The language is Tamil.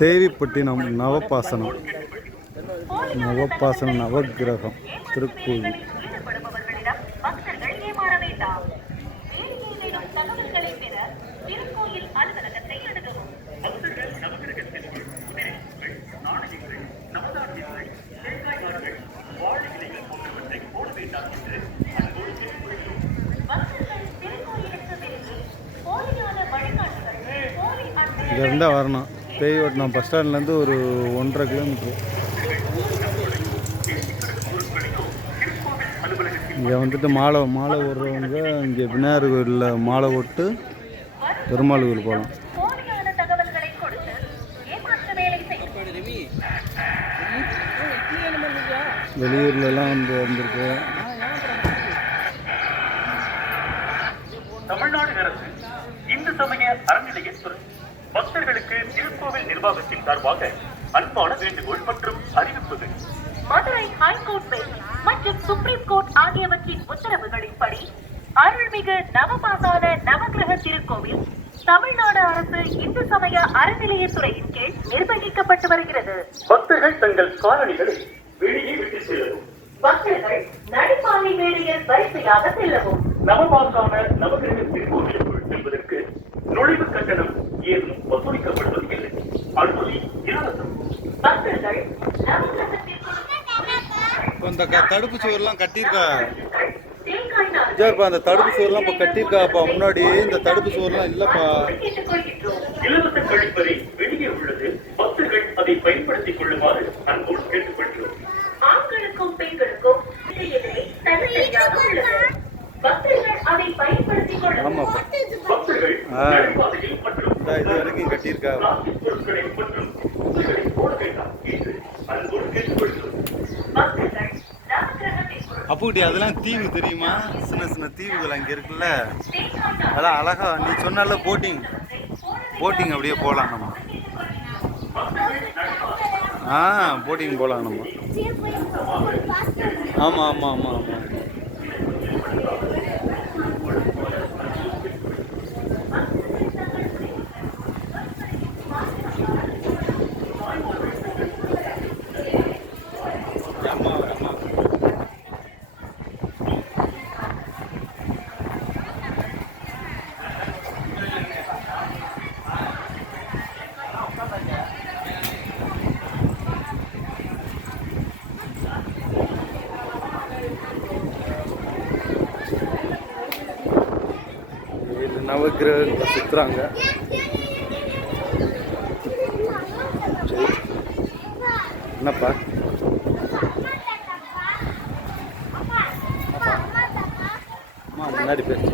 தேவிப்பட்டினம் நவபாசனம் நவகிரகம் திருக்கோவில். இங்கே இருந்தால் வரணும். தேவிப்பட்டினம் பஸ் ஸ்டாண்ட்லேருந்து ஒரு 1.5 கிலோமீட்டர். இங்கே வந்துட்டு மாலை ஓடுறவங்க இங்கே விநாயகர் கோயிலில் மாலை ஓட்டு பெருமாள் கோயில் போகலாம். வெளியூர்லலாம் வந்திருக்கு. தமிழ்நாடு அரசு இந்து சமய அறநிலையத்துறை பக்தர்களுக்கு திருக்கோவில் நிர்வாகத்தின் சார்பாக அன்பான வேண்டுகோள் மற்றும் அறிவிப்புகள். மதுரை ஹைகோர்ட் பெஞ்ச் மற்றும் சுப்ரீம் கோர்ட் ஆகியவற்றின் உத்தரவுகளின்படி அருள்மிகு நவபாசான நவகிரக திருக்கோவில் தமிழ்நாடு அரசு இந்து சமய அறநிலையத்துறையின் கீழ் நிர்வகிக்கப்பட்டு வருகிறது. பக்தர்கள் தங்கள் காலணிகளை வெளியே விட்டு செல்லவும், பக்தர்கள் நடைபாதை வேளையில் வரிசையாக செல்லவும். நவபாசான நவகிரக திருக்கோவிலுக்குள் செல்வதற்கு நுழைவு கட்டணம் ஏதும் வசூலிக்கப்படுவதில்லை. அனுமதி இலவசம். பக்தர்கள் இந்த தடுப்பு சுவர்லாம் கட்டியிருக்கா? அந்த தடுப்பு சுவர்லாம் இப்போ கட்டியிருக்காப்பா. முன்னாடி இந்த தடுப்பு சுவர்லாம் இல்லப்பா. இலவச கழிப்பறை வெளியே உள்ளது. பக்தர்கள் அதை பயன்படுத்திக் கொள்ளுமாறு அன்போடு கேட்டுக்கொள்கிறோம். ஆண்களுக்கும் பெண்களுக்கும் தனித்தனியாக உள்ளது. பக்தர்கள் அதை பயன்படுத்திக் கொள்ளும். பக்தர்கள் இது வரைக்கும் கட்டியிருக்கா. பொருட்களை மற்றும் பொருட்களை போட வேண்டாம் என்று அன்போடு கேட்டுக்கொள்கிறோம். அப்புடி அதெல்லாம் தீவு தெரியுமா? சின்ன சின்ன தீவுகள் அங்கே இருக்குல்ல, அதெல்லாம் அழகா. நீ சொன்னால போட்டிங் அப்படியே போகலாம் நம்ம. போட்டிங் போகலாம் நம்ம. ஆமாம் ஆமாம் ஆமாம் ஆமாம். நவகிரகத்தை சுற்றுறாங்க. என்னப்பா முன்னாடி பேச